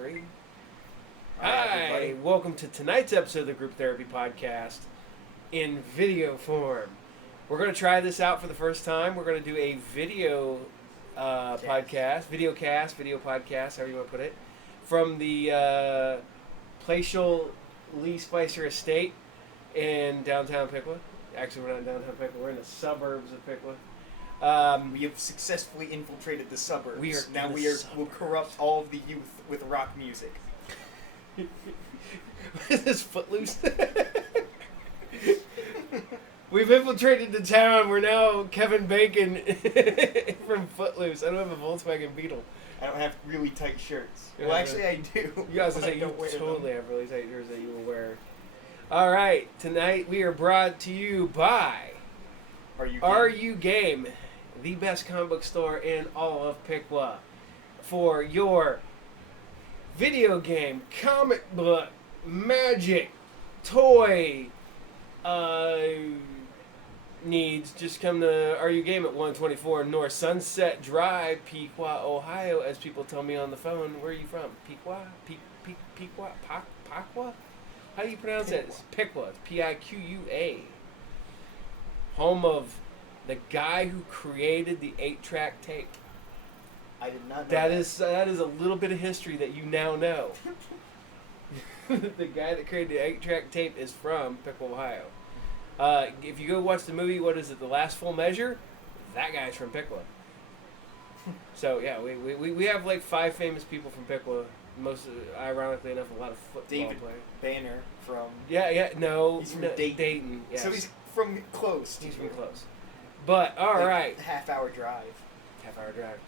3. All right, Hi, everybody. welcome to tonight's episode of the Group Therapy Podcast in video form. We're going to try this out for the first time. We're going to do a video podcast, video podcast, however you want to put it, from the palatial Lee Spicer Estate in downtown Piqua. Actually, we're not in downtown Piqua. We're in the suburbs of Piqua. We have successfully infiltrated the suburbs. We are now in the we are suburbs. will corrupt all of the youth with rock music. Is this Footloose? We've infiltrated the town. We're now Kevin Bacon from Footloose. I don't have a Volkswagen Beetle. I don't have really tight shirts. Yeah, Well, actually, I do. You guys but say I you don't wear them. totally have really tight shirts that you will wear. All right, tonight we are brought to you by Are you? You Game, the best comic book store in all of Piqua, for your video game, comic book, magic, toy needs. Just come to Are You Game at 124 North Sunset Drive, Pequot, Ohio. As people tell me on the phone, where are you from? Pequot? Pequot? Paqua? How do you pronounce it? It's Piqua. It's Piqua. Home of the guy who created the 8-track tape. I did not know That is a little bit of history that you now know. The guy that created the 8-track tape is from Piqua, Ohio. If you go watch the movie, what is it, The Last Full Measure? That guy's from Piqua. So yeah, we have like 5 famous people from Piqua. Most, ironically enough, a lot of football David players. Banner from. He's from no, Dayton. Dayton. Yes. So he's from close. He's to from here. close. But all Like, right, half-hour drive. half-hour drive.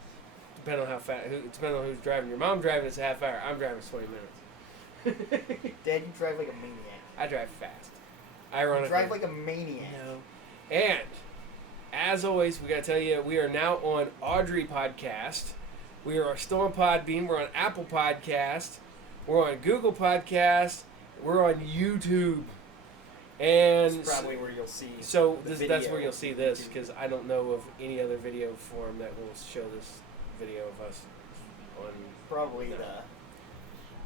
Depending on how fast. Depending on who's driving. Your mom driving it's a half hour. I'm driving it's 20 minutes. Dad, you drive like a maniac. I drive fast. You Ironically. drive like a maniac. No. And as always, we gotta tell you, we are now on Audrey Podcast. We are still on Podbean. We're on Apple Podcast. We're on Google Podcast. We're on YouTube. And That's probably where you'll see. so the that's video where you'll see on this, YouTube. because I don't know of any other video form that will show this video of us on. Probably No. the.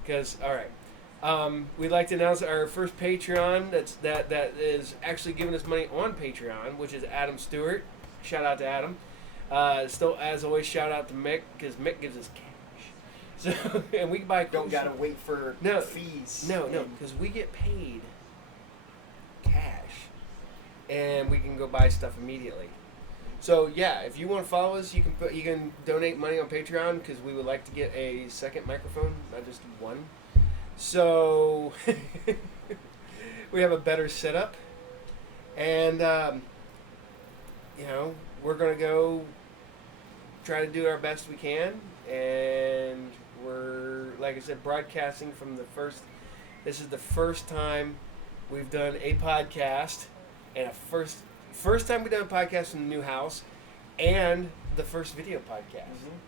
Because all right, we'd like to announce our first Patreon that is actually giving us money on Patreon, which is Adam Stewart. Shout out to Adam. Still, as always, shout out to Mick, because Mick gives us cash. So and we can buy. Don't gotta wait for No. fees. No, and- because we get paid cash, and we can go buy stuff immediately. So yeah, if you want to follow us, you can donate money on Patreon, because we would like to get a second microphone, not just one. So we have a better setup, and we're gonna go try to do our best we can, and we're, like I said, broadcasting from the first. This is the first time we've done a podcast, and first time we've done a podcast in the new house, and the first video podcast. Mhm.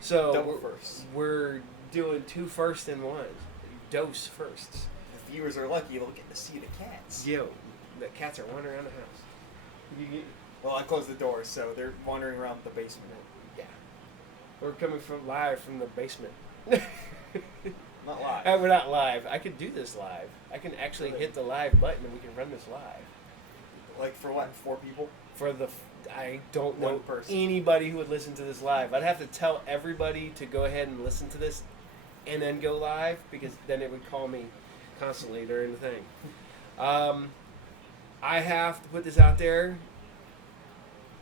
So Double firsts. we're doing 2 firsts in one. Dose firsts. The viewers are lucky; they'll get to see the cats. Yo, the cats are wandering around the house. Well, I closed the door, so they're wandering around the basement. Yeah. We're coming live from the basement. Not live. We're not live. I could do this live. I can actually hit the live button and we can run this live. Like for what? 4 people? I don't One know person. anybody who would listen to this live. I'd have to tell everybody to go ahead and listen to this and then go live, because then it would call me constantly during the thing. I have to put this out there.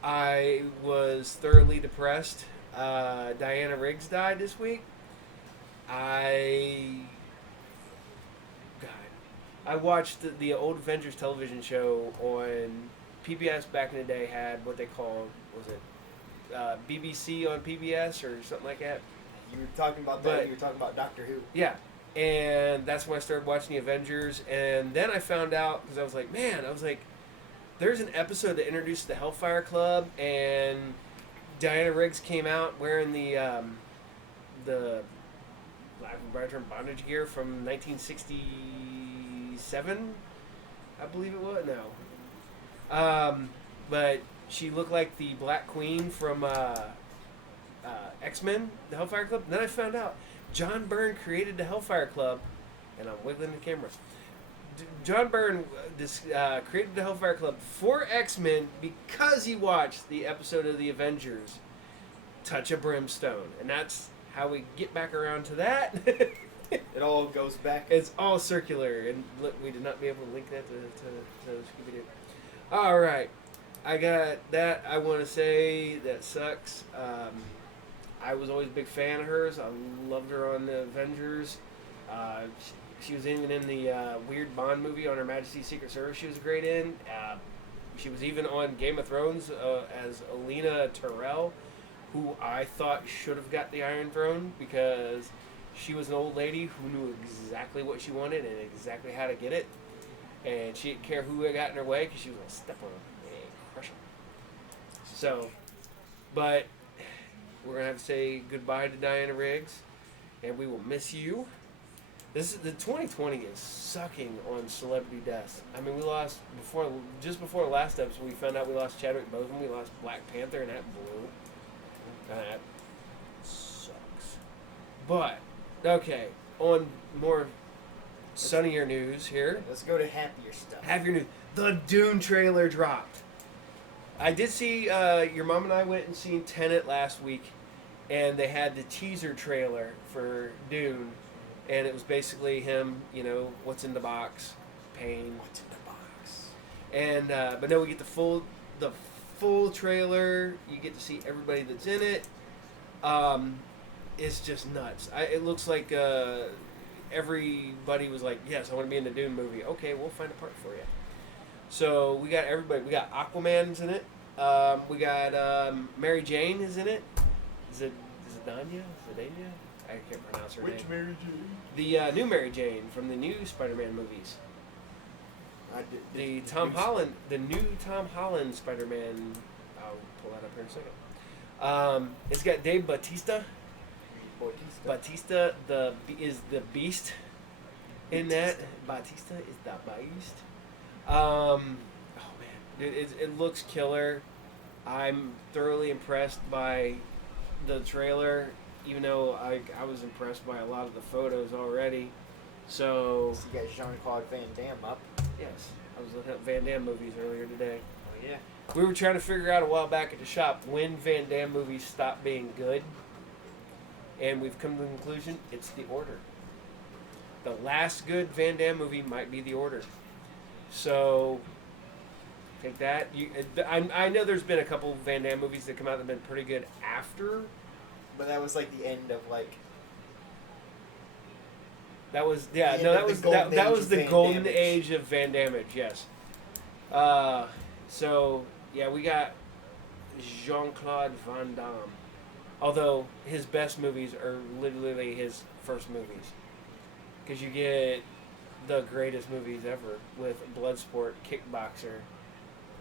I was thoroughly depressed. Diana Riggs died this week. I watched the old Avengers television show on PBS back in the day. Had what they called, BBC on PBS or something like that. You were talking about that. You were talking about Doctor Who. Yeah, and that's when I started watching the Avengers, and then I found out, because I was like, there's an episode that introduced the Hellfire Club, and Diana Riggs came out wearing the lack of a better term, bondage gear from 1967, I believe it was. No, but she looked like the Black Queen from X-Men, the Hellfire Club. And then I found out John Byrne created the Hellfire Club, and I'm wiggling the camera. John Byrne created the Hellfire Club for X-Men because he watched the episode of the Avengers, Touch of Brimstone, and that's how we get back around to that. It all goes back. It's all circular, and look, we did not be able to link that to Scooby-Doo. All right, I got that. I want to say that sucks. I was always a big fan of hers. I loved her on the Avengers. She was even in the weird Bond movie on Her Majesty's Secret Service. She was great in. She was even on Game of Thrones as Alina Tyrell, who I thought should have got the Iron Throne because she was an old lady who knew exactly what she wanted and exactly how to get it. And she didn't care who got in her way because she was going to step on them and crush them. So, but we're going to have to say goodbye to Diana Riggs, and we will miss you. The 2020 is sucking on celebrity deaths. I mean, we lost just before the last episode, we found out we lost Chadwick Boseman, we lost Black Panther, and that blew. That sucks. But, okay, on more sunnier news here. Let's go to happier stuff. Happier news. The Dune trailer dropped. I did see, your mom and I went and seen Tenet last week, and they had the teaser trailer for Dune, and it was basically him, what's in the box, pain. What's in the box? And, but no, we get the full trailer. You get to see everybody that's in it. It's just nuts. It looks like everybody was like, yes, I want to be in the Dune movie. Okay, we'll find a part for you. So we got everybody. We got Aquaman's in it. We got Mary Jane is in it. Zidania? I can't pronounce her name. Which Mary Jane? The new Mary Jane from the new Spider-Man movies. The new Tom Holland Spider-Man. I'll pull that up here in a second. It's got Dave Bautista. Bautista is the Beast in that. Bautista is the Beast. Oh man, it looks killer. I'm thoroughly impressed by the trailer, even though I was impressed by a lot of the photos already. So you got Jean-Claude Van Damme up. Yes, I was looking at Van Damme movies earlier today. Oh yeah. We were trying to figure out a while back at the shop when Van Damme movies stopped being good, and we've come to the conclusion it's The Order. The last good Van Damme movie might be The Order. So take that. I know there's been a couple Van Damme movies that come out that have been pretty good after. But that was like the end of like. That was the golden age of Van Damme. Yes. So yeah, we got Jean-Claude Van Damme. Although his best movies are literally his first movies, because you get the greatest movies ever with Bloodsport, Kickboxer,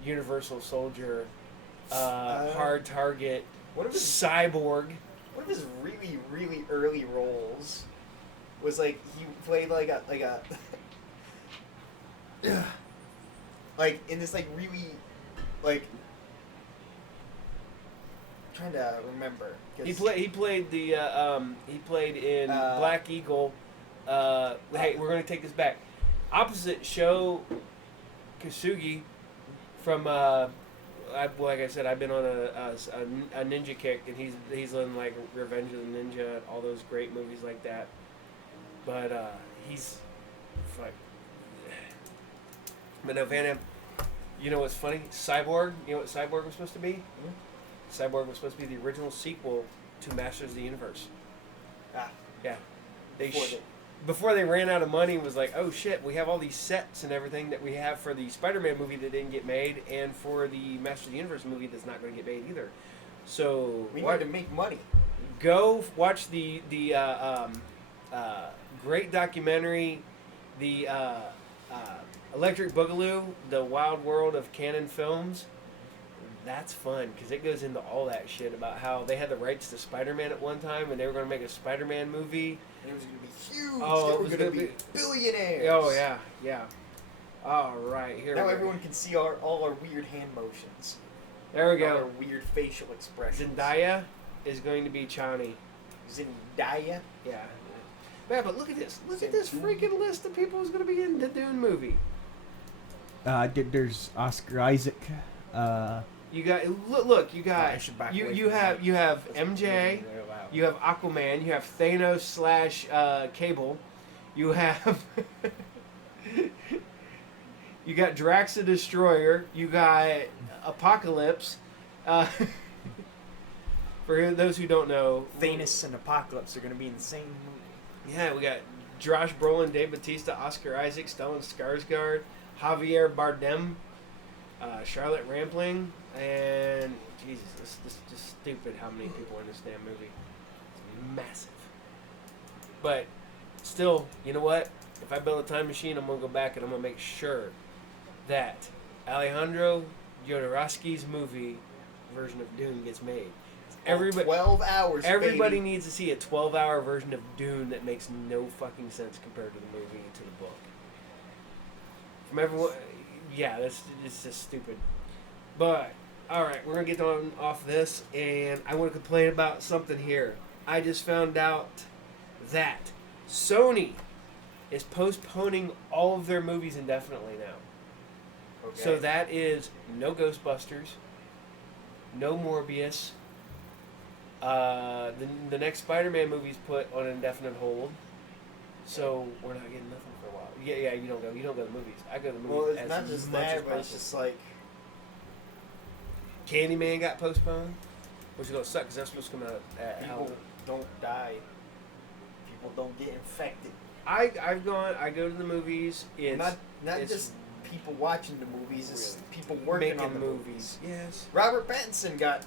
Universal Soldier, Hard Target, Cyborg. One of his really, really early roles was like he played like a like in this like really like trying to remember. He played in Black Eagle. Hey, we're gonna take this back. Opposite Sho Kosugi from like I said, I've been on a ninja kick, and he's in like Revenge of the Ninja, all those great movies like that. But he's like, but no, Van Damme. You know what's funny? Cyborg. You know what Cyborg was supposed to be? Mm-hmm. Cyborg was supposed to be the original sequel to Masters of the Universe. Yeah. Before they ran out of money, was like, oh shit, we have all these sets and everything that we have for the Spider-Man movie that didn't get made, and for the Masters of the Universe movie that's not going to get made either. So we need to make money. Go watch the great documentary, the Electric Boogaloo, The Wild World of Canon Films. That's fun, because it goes into all that shit about how they had the rights to Spider-Man at one time, and they were going to make a Spider-Man movie. And it was going to be huge. Oh, they were going to be billionaires. Oh, yeah. All right, here now we go. Everyone can see all our weird hand motions. There we go. All our weird facial expressions. Zendaya is going to be Chani. Zendaya. Yeah. Man, but look at this. Look at this freaking list of people who's going to be in the Dune movie. There's Oscar Isaac. You got look. You got I should back away you from have that. you have That's MJ. really loud. You have Aquaman. You have Thanos / Cable. You have you got Drax the Destroyer. You got Apocalypse. For those who don't know, Thanos and Apocalypse are going to be in the same movie. yeah, we got Josh Brolin, Dave Bautista, Oscar Isaac, Stellan Skarsgård, Javier Bardem, Charlotte Rampling, and Jesus, this is just stupid how many people are in this damn movie. It's massive. But still, you know what? If I build a time machine, I'm gonna go back and I'm gonna make sure that Alejandro Jodorowsky's movie version of Dune gets made. Everybody, 12 hours. everybody baby. needs to see a 12-hour version of Dune that makes no fucking sense compared to the movie and to the book. From everyone, yeah, that's it's just stupid. But all right, we're gonna get on off this, and I want to complain about something here. I just found out that Sony is postponing all of their movies indefinitely now. Okay. So that is no Ghostbusters, no Morbius. The next Spider-Man movie's put on indefinite hold, so we're not getting nothing for a while. Yeah, you don't go to the movies. I go to the movies. Well, it's as not just much as that, but it's possible. just like Candyman got postponed, which is gonna suck because that's supposed to come out at people Halloween. don't die. People don't get infected. I go to the movies. It's Not it's just people watching the movies. It's people working making on the movies. Yes. Robert Pattinson got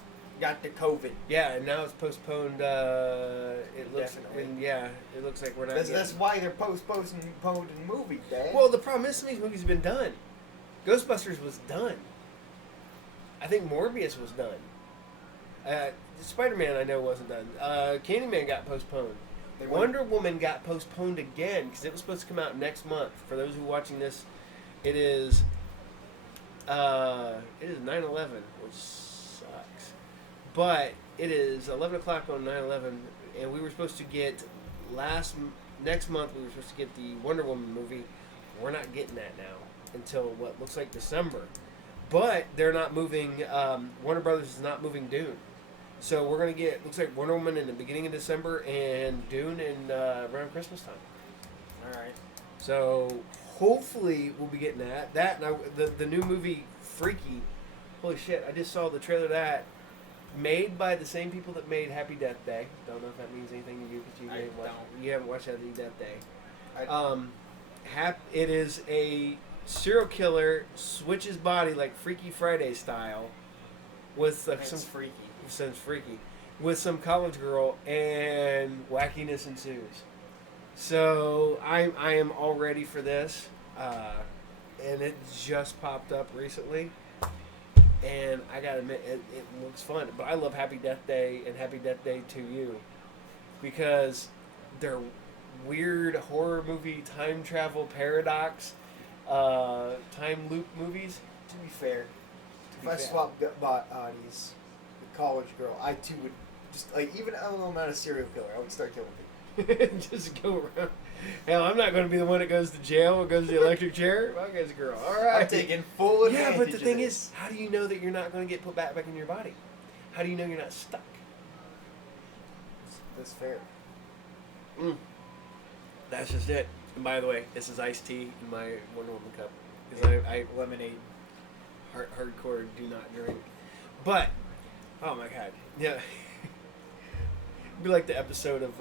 the COVID. Yeah, and now it's postponed. It looks Definitely. and yeah, it looks like we're not. That's why they're postponing movies, Dad. Well, the problem is some of these movies have been done. Ghostbusters was done. I think Morbius was done. Spider-Man I know wasn't done. Candyman got postponed. Wonder Woman got postponed again because it was supposed to come out next month. For those who are watching this, it is 9/11, which sucks. But it is 11 o'clock on 9/11, and we were supposed to get next month. We were supposed to get the Wonder Woman movie. We're not getting that now until what looks like December. But they're not moving. Warner Brothers is not moving Dune. So we're gonna get looks like Wonder Woman in the beginning of December and Dune in around Christmas time. All right. So hopefully we'll be getting that. Now the new movie Freaky. Holy shit! I just saw the trailer of that. Made by the same people that made Happy Death Day. Don't know if that means anything to you because you haven't watched Happy Death Day. It is a serial killer switches body like Freaky Friday style with some freaky. Sounds freaky. With some college girl and wackiness ensues. So I am all ready for this, and it just popped up recently, and I gotta admit it looks fun. But I love Happy Death Day and Happy Death Day to You because they're weird horror movie time travel paradox, time loop movies. To be fair, if I swapped bodies with college girl, I too would just like even though I'm not a serial killer, I would start killing people. Just go around. Hell, I'm not going to be the one that goes to jail or goes to the electric chair. I'll go as a girl. All right. I'm taking full advantage. Yeah, but the of thing this. is, how do you know that you're not going to get put back in your body? How do you know you're not stuck? That's fair. That's just it. And by the way, this is iced tea in my Wonder Woman cup. Because I Lemonade. hardcore do not drink. But, oh my god. Yeah. It'd be like the episode of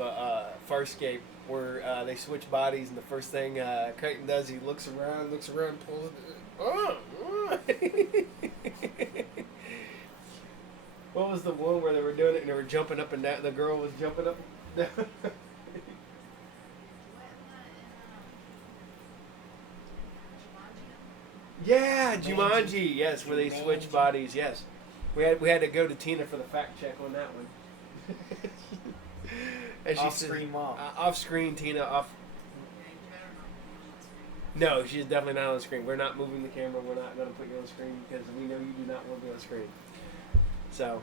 Farscape where they switch bodies, and the first thing Crichton does, he looks around, pulls it. What was the one where they were doing it and they were jumping up and down? The girl was jumping up and down. Yeah, Jumanji. Yes, where they switch bodies. Yes, we had to go to Tina for the fact check on that one. And she Off-screen mom. Off-screen Tina. Off. No, she's definitely not on screen. We're not moving the camera. We're not going to put you on screen because we know you do not want to be on screen. So,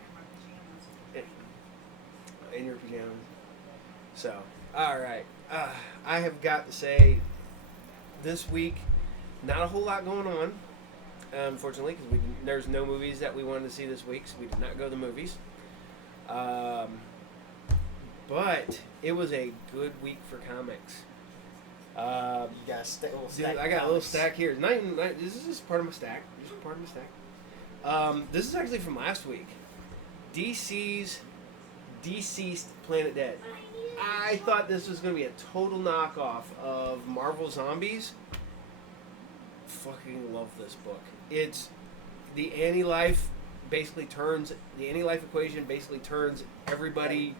in your pajamas. So, all right. I have got to say, this week, not a whole lot going on, unfortunately, because there's no movies that we wanted to see this week, so we did not go to the movies. But it was a good week for comics. You got a little stack. Dude, I got a little stack here. This is just part of my stack. Just part of my stack. This is actually from last week. DC's Deceased Planet Dead. I thought this was going to be a total knockoff of Marvel Zombies. Fucking love this book. It's the anti-life equation basically turns everybody.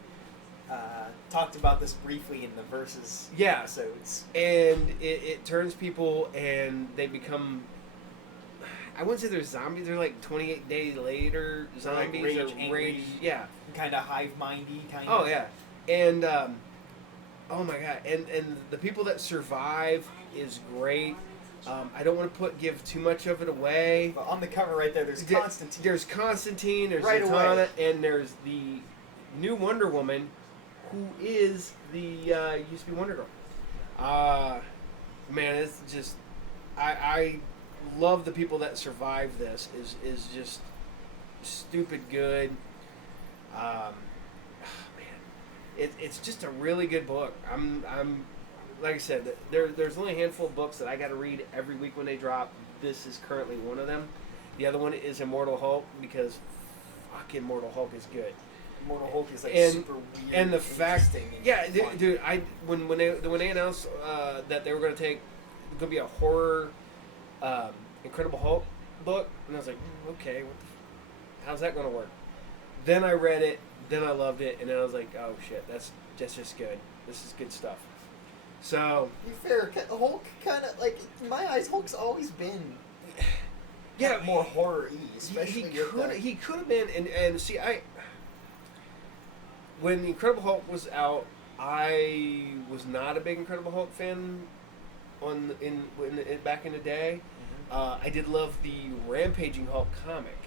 Talked about this briefly in the Versus episodes. And it turns people and they become, I wouldn't say they're zombies, they're like 28 days later zombies. Like rage, yeah. Kind of hive-mindy, kind of. of. Oh, yeah. And, oh my god. And the people that survive is great. I don't want to give too much of it away. But on the cover right there's Constantine. There's Constantine, there's right Zatanna, away. And there's the new Wonder Woman, who is the used to be Wonder Girl. Man, it's just I love the people that survive this. Is just stupid good. Man, it's just a really good book. I'm like I said, there's only a handful of books that I got to read every week when they drop. This is currently one of them. The other one is Immortal Hulk, because fucking Immortal Hulk is good. Immortal Hulk is like super weird, and the fact, yeah, dude, when they announced that they were going to take, going to be a horror Incredible Hulk book, and I was like, okay, how's that going to work? Then I read it, then I loved it, and then I was like, oh shit, that's just good. This is good stuff. So, to be fair, Hulk kind of like in my eyes, Hulk's always been more horror-y, especially he could have been, and see, when the Incredible Hulk was out, I was not a big Incredible Hulk fan back in the day. Mm-hmm. I did love the Rampaging Hulk comic.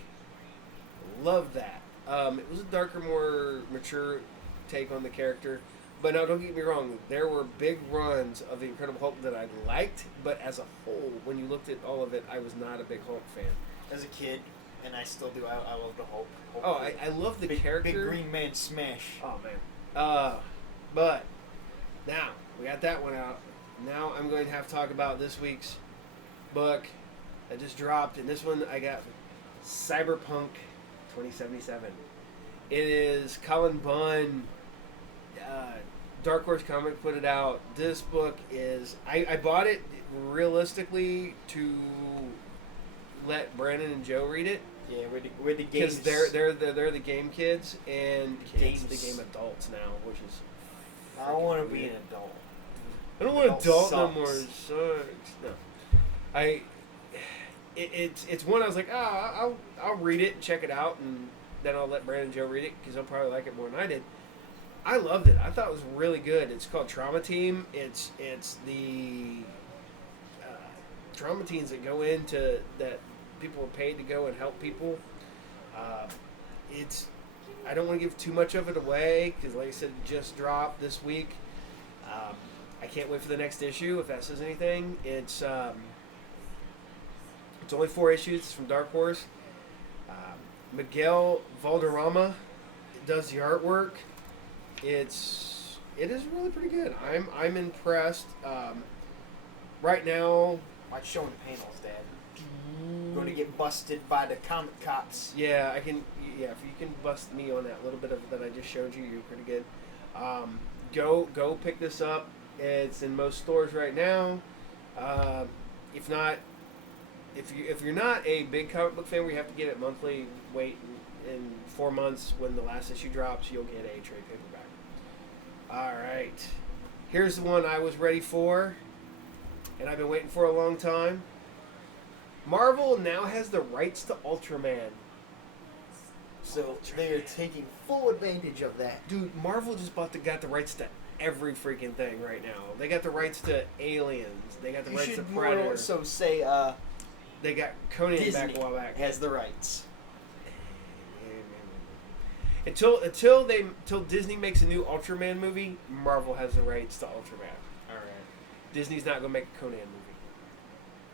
Loved that. It was a darker, more mature take on the character. But now, don't get me wrong, there were big runs of the Incredible Hulk that I liked, but as a whole, when you looked at all of it, I was not a big Hulk fan. As a kid, and I still do, I love the Hulk. I love the character. Big Green Man smash. Oh, man. But, now, we got that one out. Now I'm going to have to talk about this week's book that just dropped, and this one I got Cyberpunk 2077. It is Colin Bunn. Dark Horse Comic put it out. This book is... I bought it realistically to let Brandon and Joe read it. Yeah, we're the games. Because they're the game kids, and games. the game adults now, which is... I don't want to be an adult. I don't want adult sucks. no more. It sucks. No. It's one I was like, I'll read it and check it out, and then I'll let Brandon and Joe read it, because they'll probably like it more than I did. I loved it. I thought it was really good. It's called Trauma Team. It's the trauma teams that go into that people are paid to go and help people. I don't want to give too much of it away because, like I said, it just dropped this week. I can't wait for the next issue if that says anything. It's only 4 issues. It's from Dark Horse. Miguel Valderrama does the artwork. It is really pretty good. I'm impressed. Right now, like showing panels, Dad. Going to get busted by the comic cops. Yeah, I can. Yeah, if you can bust me on that little bit of that I just showed you, you're pretty good. Go pick this up. It's in most stores right now. If not, if you're not a big comic book fan where you have to get it monthly, wait in 4 months when the last issue drops, you'll get a trade paperback. All right, here's the one I was ready for, and I've been waiting for a long time. Marvel now has the rights to Ultraman. So they are taking full advantage of that. Dude, Marvel just got the rights to every freaking thing right now. They got the rights to Aliens. They got the rights to Predator. More so say they got Conan Disney back a while back. has the rights. until Disney makes a new Ultraman movie, Marvel has the rights to Ultraman. All right. Disney's not gonna make a Conan movie.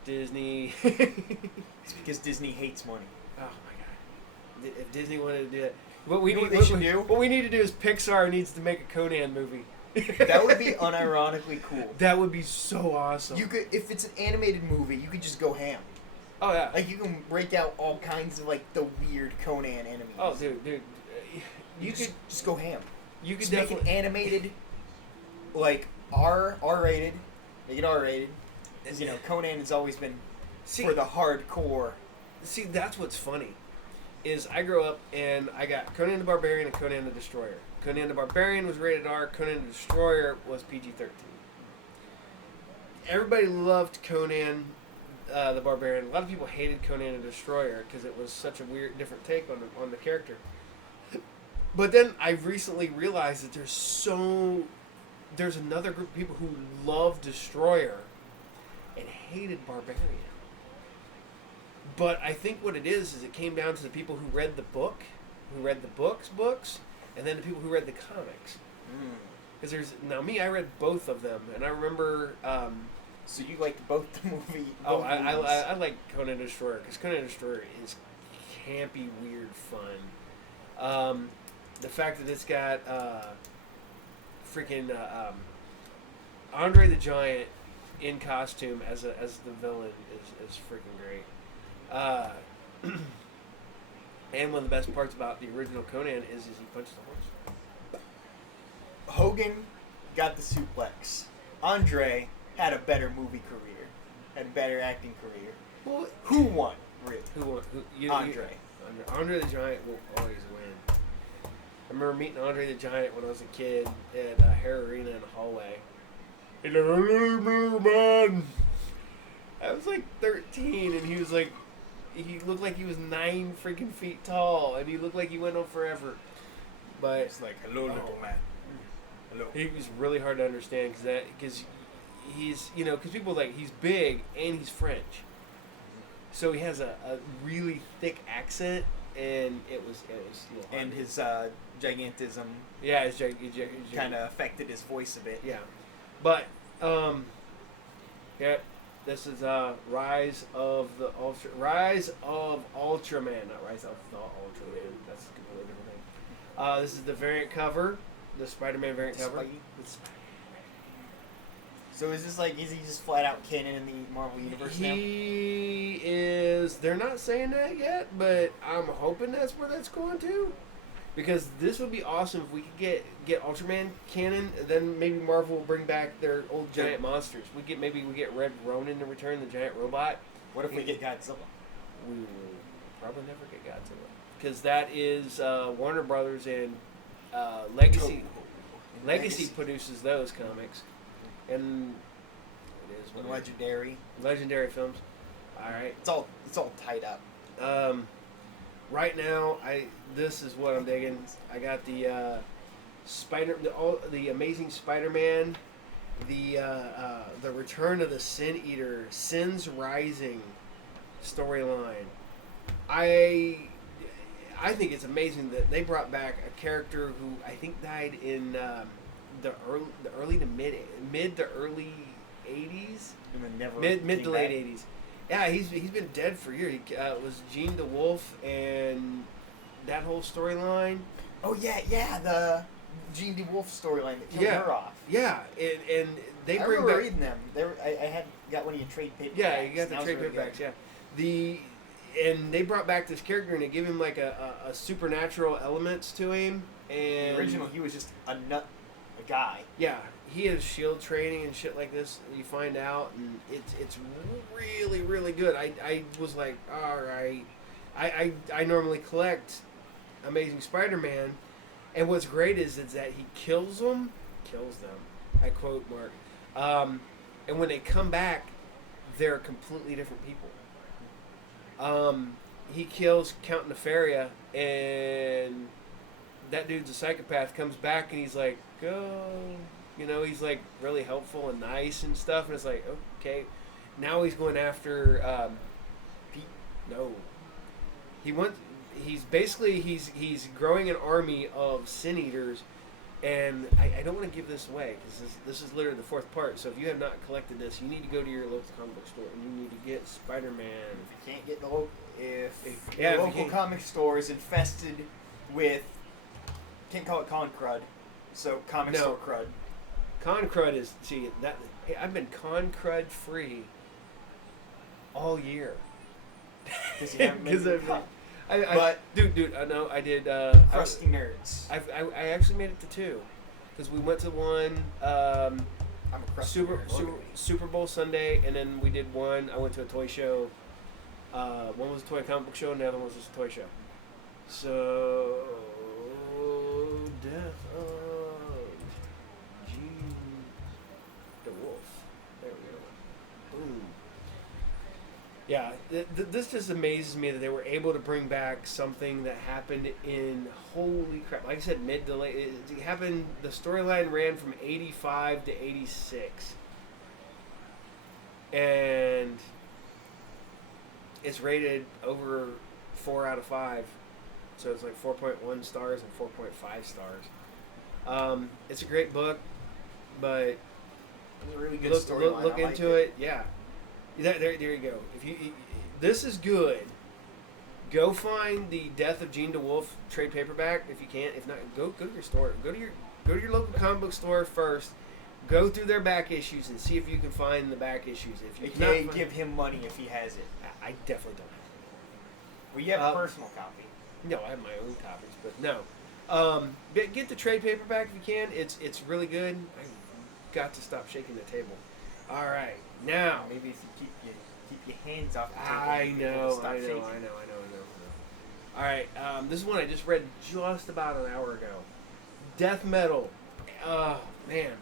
Disney. It's because Disney hates money. Oh my god! If Disney wanted to do that, what we You know need, what they should do? What we need to do is Pixar needs to make a Conan movie. That would be unironically cool. That would be so awesome. You could, if it's an animated movie, you could just go ham. Oh yeah. Like you can break out all kinds of like the weird Conan enemies. Oh dude, you could just go ham. You could Just make definitely it animated, like R rated. Make it R rated. Because you know Conan has always been for the hardcore. See, that's what's funny, is I grew up and I got Conan the Barbarian and Conan the Destroyer. Conan the Barbarian was rated R. Conan the Destroyer was PG-13. Everybody loved Conan the Barbarian. A lot of people hated Conan the Destroyer because it was such a weird, different take on the character. But then I recently realized that there's another group of people who love Destroyer and hated Barbarian. But I think what it is it came down to the people who read the book, who read the books, and then the people who read the comics. Because I read both of them, and I remember. So you liked both the movie? I like Conan the Destroyer because Conan the Destroyer is campy, weird fun. The fact that it's got freaking Andre the Giant in costume as the villain is freaking great. And one of the best parts about the original Conan is he punches the horse. Hogan got the suplex. Andre had a better movie career, had a better acting career. Well, who won? Really? Who won? Andre. Andre the Giant will always win. I remember meeting Andre the Giant when I was a kid at Hair Arena in the hallway. He's like, "Hello, man." I was like 13, and he was like, he looked like he was 9 freaking feet tall, and he looked like he went on forever. But It's like, hello, little man. Hello. he was really hard to understand because he's, because people he's big and he's French, so he has a really thick accent, and it was And his gigantism it's kind of affected his voice a bit. yeah, but this is Rise of Ultraman, not Rise of the Ultraman. That's a completely different thing. This is the variant cover, the Spider-Man variant cover. So is he just flat out canon in the Marvel universe now? He is. They're not saying that yet, but I'm hoping that's where that's going to. Because this would be awesome if we could get Ultraman canon, then maybe Marvel will bring back their old giant monsters. We get Red Ronin to return, the giant robot. What if we get Godzilla? We will probably never get Godzilla, because that is Warner Brothers and Legacy. Legacy produces those comics, and it is what Legendary Films. All right, it's all tied up. Right now, this is what I'm digging. I got the the Amazing Spider-Man, the Return of the Sin Eater, Sin's Rising storyline. I think it's amazing that they brought back a character who I think died in the early to mid to early 80s, mid to late 80s. Yeah, he's been dead for years. He was Gene DeWolf and that whole storyline. Oh yeah, the Gene DeWolf storyline that killed her off. Yeah, and they I bring remember back reading them. I got one of your trade paperbacks. Yeah, you got the trade paperbacks. Yeah, and they brought back this character and they give him like a supernatural elements to him. And the original, he was just a guy. Yeah, he has shield training and shit like this. You find out, and it's really really good. I was like, all right. I normally collect Amazing Spider-Man, and what's great is that he kills them. I quote Mark. And when they come back, they're completely different people. He kills Count Nefaria, and that dude's a psychopath. Comes back and he's like, go. He's like really helpful and nice and stuff. And it's like, okay. Now he's going after Pete. No. he's growing an army of sin eaters, and I don't want to give this away because this is literally the fourth part. So if you have not collected this, you need to go to your local comic book store and you need to get Spider-Man. If you can't get the local, if Yeah, your if local you comic store is infested with, can't call it con crud, so comic No. store crud. Con crud is hey, I've been con crud free all year. Because you haven't made the cut. But dude, I know I did. crusty nerds. I actually made it to 2 because we went to one I'm a crusty nerd. Look at me. Super Bowl Sunday, and then we did one. I went to a toy show. One was a toy comic book show, and the other one was just a toy show. So, Death of Gene DeWolf. There we go. Boom. Yeah, this just amazes me that they were able to bring back something that happened in, holy crap, like I said, mid to late. It happened, the storyline ran from 85 to 86. And it's rated over 4 out of 5. So it's like 4.1 stars and 4.5 stars. It's a great book, but It was a really good look storyline. I into liked it. Yeah. There you go. This is good. Go find the Death of Gene DeWolf trade paperback if you can. If not, go to your store. Go to your local comic book store first. Go through their back issues and see if you can find the back issues. If you AKA cannot give him money if he has it. I definitely don't have Well, you have a personal copy. it. No, I have my own copies, but no. Get the trade paperback if you can. It's really good. I got to stop shaking the table. All right, now. Maybe if you keep your hands off the table. I you'll be able to know. stop shaking. All right, this is one I just read just about an hour ago. Death Metal. Oh man,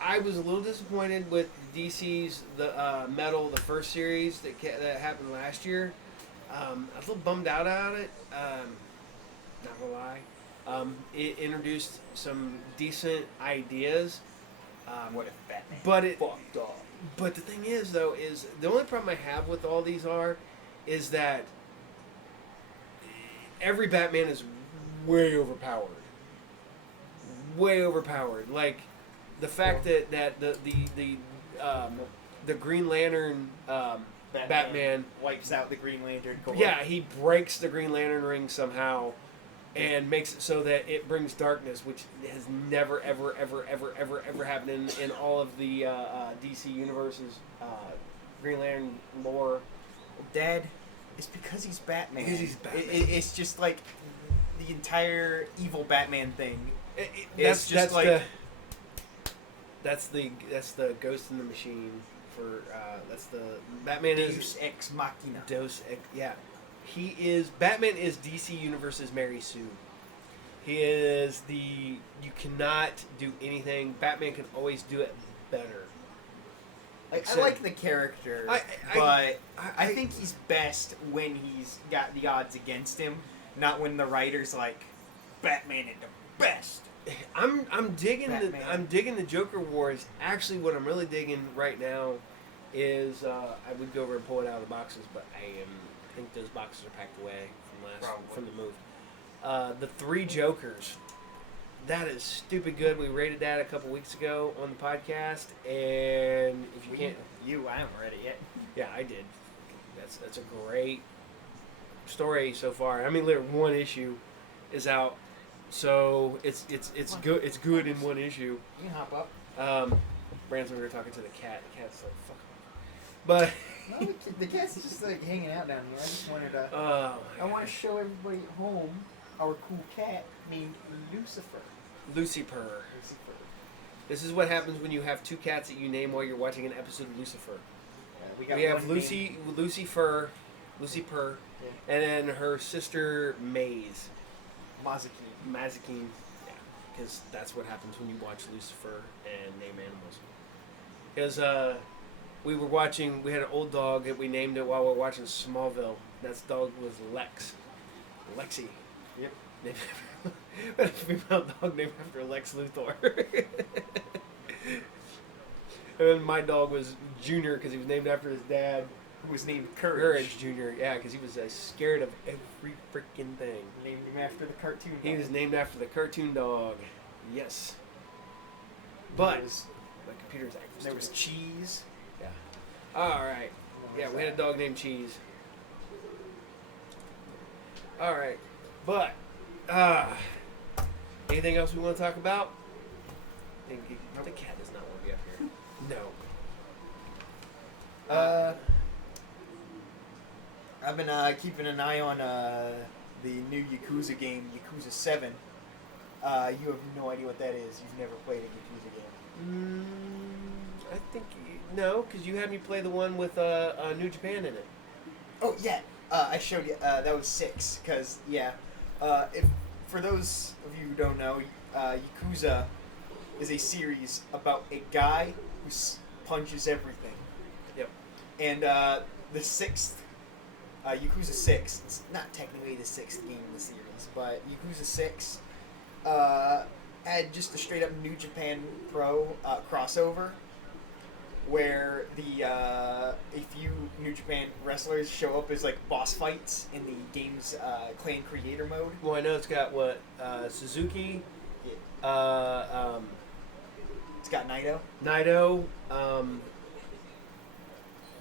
I was a little disappointed with DC's the Metal, the first series that happened last year. I was a little bummed out about it. Not gonna lie. It introduced some decent ideas. What if Batman But it fucked up? But the thing is, though, is the only problem I have with all these is that every Batman is way overpowered. Way overpowered. Like the fact that the Green Lantern Batman wipes out the Green Lantern Corps. yeah, he breaks the Green Lantern ring somehow and makes it so that it brings darkness, which has never, ever, ever, ever, ever, ever happened in all of the DC Universe's Green Lantern lore. Dad, it's because he's Batman. Because he's Batman. It's just like the entire evil Batman thing. That's the Ghost in the Machine for that's the Batman Deus Ex Machina. Yeah. Batman is DC Universe's Mary Sue. He is you cannot do anything. Batman can always do it better. I like the character, but I think he's best when he's got the odds against him, not when the writer's like, Batman is the best. I'm digging Batman. the Joker Wars. Actually, what I'm really digging right now is I would go over and pull it out of the boxes, but I think those boxes are packed away from the move. The 3 Jokers. That is stupid good. We rated that a couple weeks ago on the podcast, and if you can't, I haven't read it yet. yeah, I did. That's a great story so far. I mean, literally one issue is out, so it's good. It's good in one issue. You can hop up. Brandon, we were talking to the cat. The cat's like, fuck off. But No, the cat's just like hanging out down here. I just wanted to. I want to show everybody at home our cool cat named Lucifer. Lucifer. This is what happens when you have 2 cats that you name while you're watching an episode of Lucifer. We have Lucifer, yeah. And then her sister Maze. Mazikeen. Yeah, because that's what happens when you watch Lucifer and name animals. Because we had an old dog that we named it while we were watching Smallville. That dog was Lexi. Yep. A female dog named after Lex Luthor. And then my dog was Junior because he was named after his dad. who was named Courage. Courage Jr., yeah, because he was scared of every freaking thing. Named him after the cartoon dog. He was named after the cartoon dog. Yes. But my computer's acting. There was Cheese. Yeah. All right. Yeah, we had a dog named Cheese. All right. But, anything else we want to talk about? The cat does not want to be up here. No. I've been keeping an eye on the new Yakuza game, Yakuza 7. You have no idea what that is. You've never played a Yakuza game. I think no, because you had me play the one with New Japan in it. Oh yeah, I showed you. That was 6. Because for those of you who don't know, Yakuza is a series about a guy who punches everything. Yep. And the 6th, Yakuza 6. It's not technically the 6th game in the series, but Yakuza 6 had just a straight up New Japan Pro crossover, where a few New Japan wrestlers show up as like boss fights in the game's clan creator mode. Well, I know it's got Suzuki. Yeah. It's got Naito.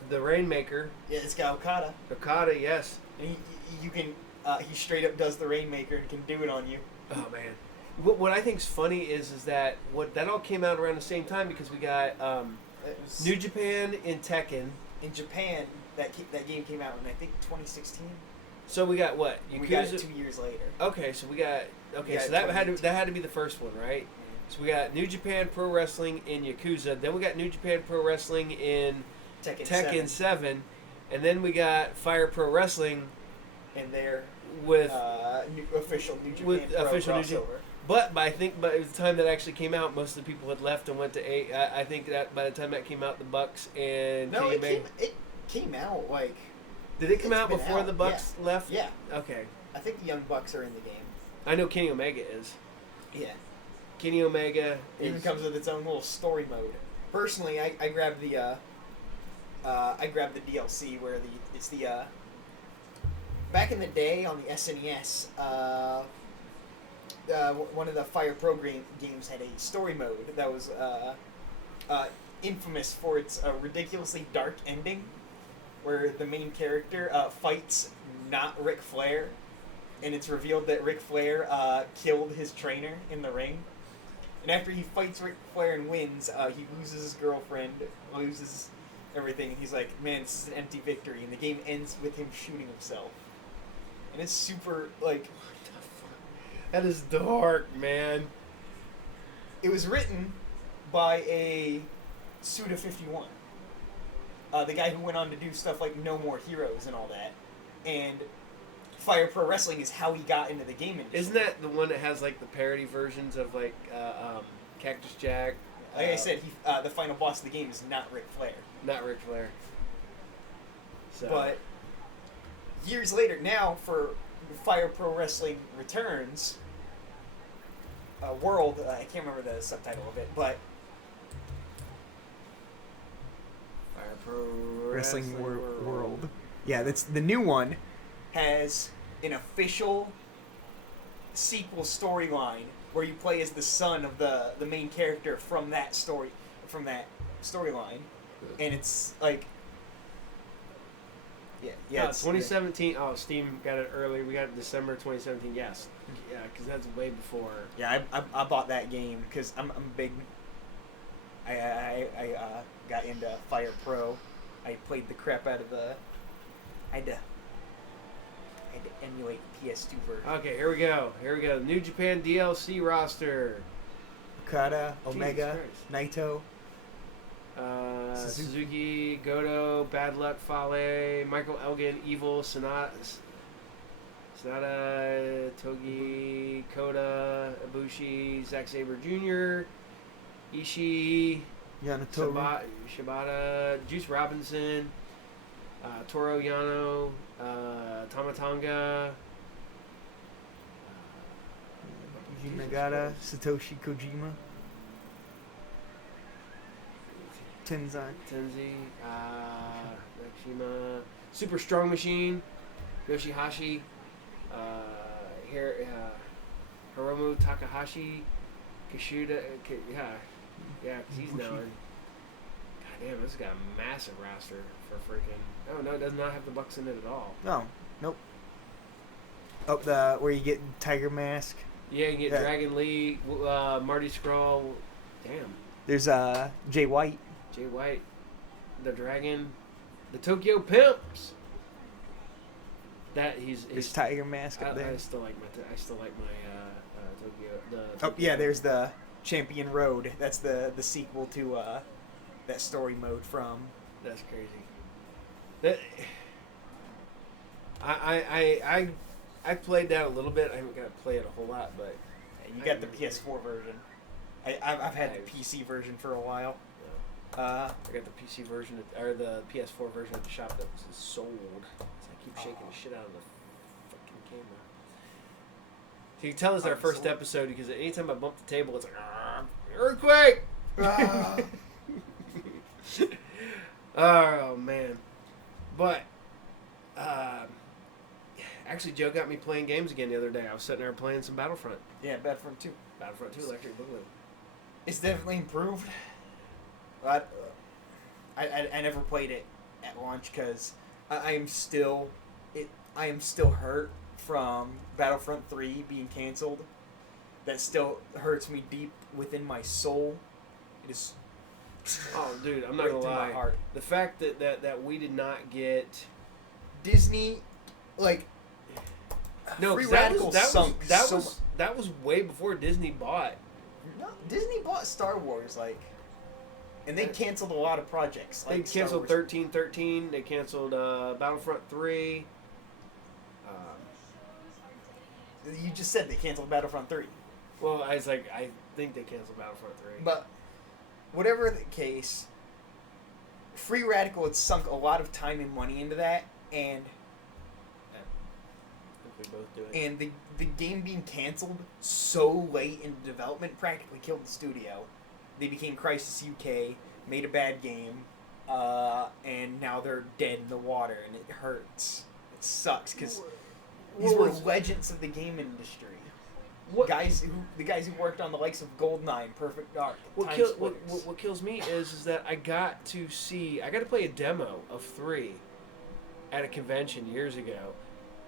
The Rainmaker. Yeah, it's got Okada. Okada, yes. And he straight up does the Rainmaker and can do it on you. Oh man. What I think's funny is that that all came out around the same time because we got New Japan in Tekken. In Japan, that game came out in I think 2016. So we got what? We got it 2 years later. Okay, so that had to be the first one, right? Mm-hmm. So we got New Japan Pro Wrestling in Yakuza. Then we got New Japan Pro Wrestling in Tekken 7, and then we got Fire Pro Wrestling, and they're with official New Japan Pro crossover. But I think by the time that actually came out, most of the people had left and went to I think that by the time that came out, the Bucks and it came out like. Did it come out before the Bucks left? Yeah. Okay. I think the Young Bucks are in the game. I know Kenny Omega is. Yeah. Kenny Omega even comes with its own little story mode. Personally, I grabbed the DLC where it's the back in the day on the SNES. One of the Fire Pro games had a story mode that was infamous for its ridiculously dark ending, where the main character fights not Ric Flair, and it's revealed that Ric Flair killed his trainer in the ring. And after he fights Ric Flair and wins, he loses his girlfriend, loses everything, and he's like, man, this is an empty victory. And the game ends with him shooting himself. And it's super, like... What the fuck? That is dark, man. It was written by a Suda51. The guy who went on to do stuff like No More Heroes and all that. And Fire Pro Wrestling is how he got into the game industry. Isn't that the one that has like the parody versions of like Cactus Jack? Like I said, the final boss of the game is not Ric Flair. Not Ric Flair. So. But years later, now for Fire Pro Wrestling Returns, World, I can't remember the subtitle of it, but Fire Pro Wrestling World. Yeah, that's the new one. Has an official sequel storyline where you play as the son of the main character from that storyline, and it's like, yeah, it's 2017. Oh, Steam got it early. We got it December 2017. Yes, yeah, because that's way before. Yeah, I bought that game because I'm big. I got into Fire Pro. I played the crap out of the. I had to emulate the PS2 version. Okay, here we go. New Japan DLC roster. Okada, Omega, Naito, Suzuki, Goto, Bad Luck Fale, Michael Elgin, Evil, Sonata, Togi, Koda, Ibushi, Zack Sabre Jr., Ishii, Shibata, Juice Robinson, Toru Yano, Tamatanga, Yuji Nagata, Satoshi Kojima, Tenzan. Tenzi, Nakashima, Super Strong Machine, Yoshihashi, Hiromu Takahashi, Kishuda, yeah, 'cause he's now in. God damn, this has got a massive roster for freaking. Oh no, it does not have the Bucks in it at all. No, nope. Up where you get Tiger Mask. Yeah, you get Dragon Lee, Marty Scurll. Damn. There's Jay White. Jay White, the Dragon, the Tokyo Pimps. That he's Tiger Mask up there. I still like my Tokyo. Oh yeah, there's the Champion Road. That's the sequel to that story mode from. That's crazy. That I played that a little bit. I haven't got to play it a whole lot, but You got the PS4 version. I've had the PC version for a while. I got the PC version or the PS4 version at the shop that was sold. So I keep shaking the shit out of the fucking camera. So you can tell it's our first episode because anytime I bump the table, it's like earthquake. Oh man, but actually, Joe got me playing games again the other day. I was sitting there playing some Battlefront. Yeah, Battlefront 2. Battlefront 2 Electric Boogaloo. It's definitely improved. I never played it at launch because I am still hurt from Battlefront 3 being canceled. That still hurts me deep within my soul. It is. Oh, dude, I'm not gonna lie. My heart. The fact that we did not get Disney, like. No, Free that Radical was sunk that was way before Disney bought. No, Disney bought Star Wars, and they canceled a lot of projects. They canceled 1313. They canceled Battlefront 3. You just said they canceled Battlefront 3. Well, I think they canceled Battlefront 3. But whatever the case, Free Radical had sunk a lot of time and money into that, and both do it. And the game being canceled so late in development practically killed the studio. They became Crysis UK, made a bad game, and now they're dead in the water, and it hurts. It sucks because these were legends of the game industry. The guys who worked on the likes of GoldenEye, Perfect Dark. What kills me is that I got to play a demo of 3 at a convention years ago.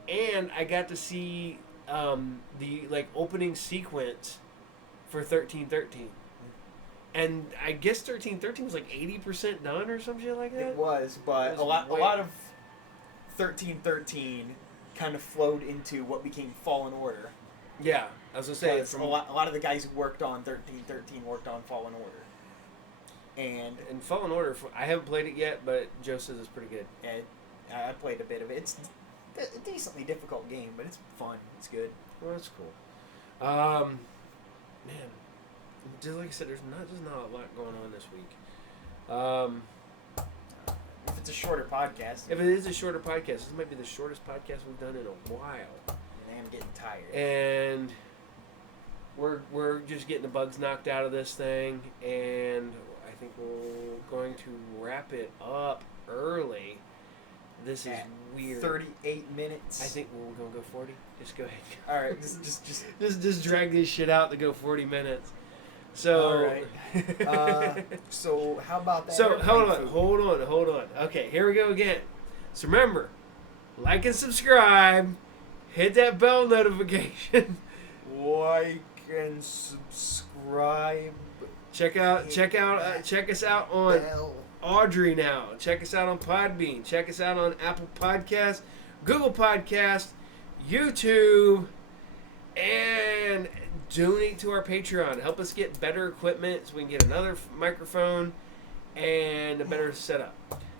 And I got to see the opening sequence for 1313, and I guess 1313 was 80% done or some shit like that. It was, but a lot of 1313 kind of flowed into what became Fallen Order. Yeah, I was gonna say a lot of the guys who worked on 1313 worked on Fallen Order, and Fallen Order. I haven't played it yet, but Joe says it's pretty good. Yeah, I played a bit of it. It's a decently difficult game, but it's fun. It's good. Well, that's cool. Man, just like I said, there's not a lot going on this week. If it's a shorter podcast. If it is a shorter podcast, this might be the shortest podcast we've done in a while. And I'm getting tired. And we're just getting the bugs knocked out of this thing, and I think we're going to wrap it up early. This is weird. 38 minutes. I think we're gonna go 40. Just go ahead. All right, just drag this shit out to go 40 minutes. So. All right. So how about that? So hold on. Okay, here we go again. So remember, like and subscribe. Hit that bell notification. Like and subscribe. Check us out on Audrey now. Check us out on Podbean. Check us out on Apple Podcasts, Google Podcasts, YouTube, and donate to our Patreon. Help us get better equipment so we can get another microphone and a better setup.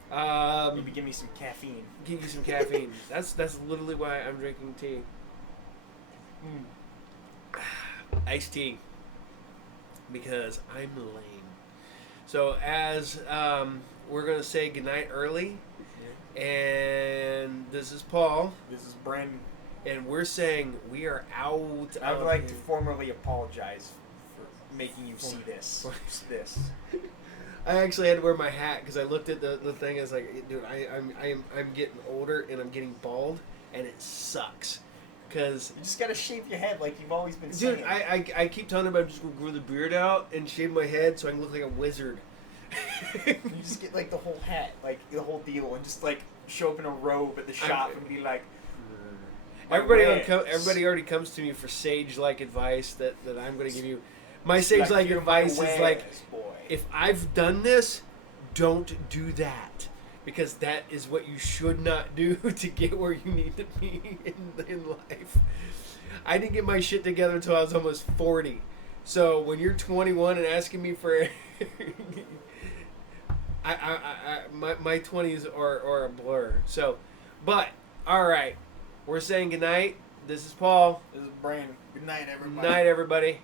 Maybe give me some caffeine. Give you some caffeine. That's literally why I'm drinking tea. Iced tea. Because I'm lame. So as we're going to say goodnight early, and this is Paul. This is Brandon. And we're saying we are out. I would like to formally apologize for making you see this. I actually had to wear my hat because I looked at the thing. I was like, dude, I'm getting older and I'm getting bald, and it sucks. Because You just gotta shave your head like you've always been dude, saying. I keep telling him I'm just gonna grow the beard out and shave my head so I can look like a wizard. You just get like the whole hat, like the whole deal, and just like show up in a robe at the shop and be like, Everybody already comes to me for sage-like advice that I'm going to give you. My sage-like "You're advice my is like, wares, boy." if I've done this, don't do that. Because that is what you should not do to get where you need to be in life. I didn't get my shit together until I was almost 40. So when you're 21 and asking me for... my 20s are a blur. So, but, all right. We're saying goodnight. This is Paul. This is Brandon. Good night, everybody. Night, everybody.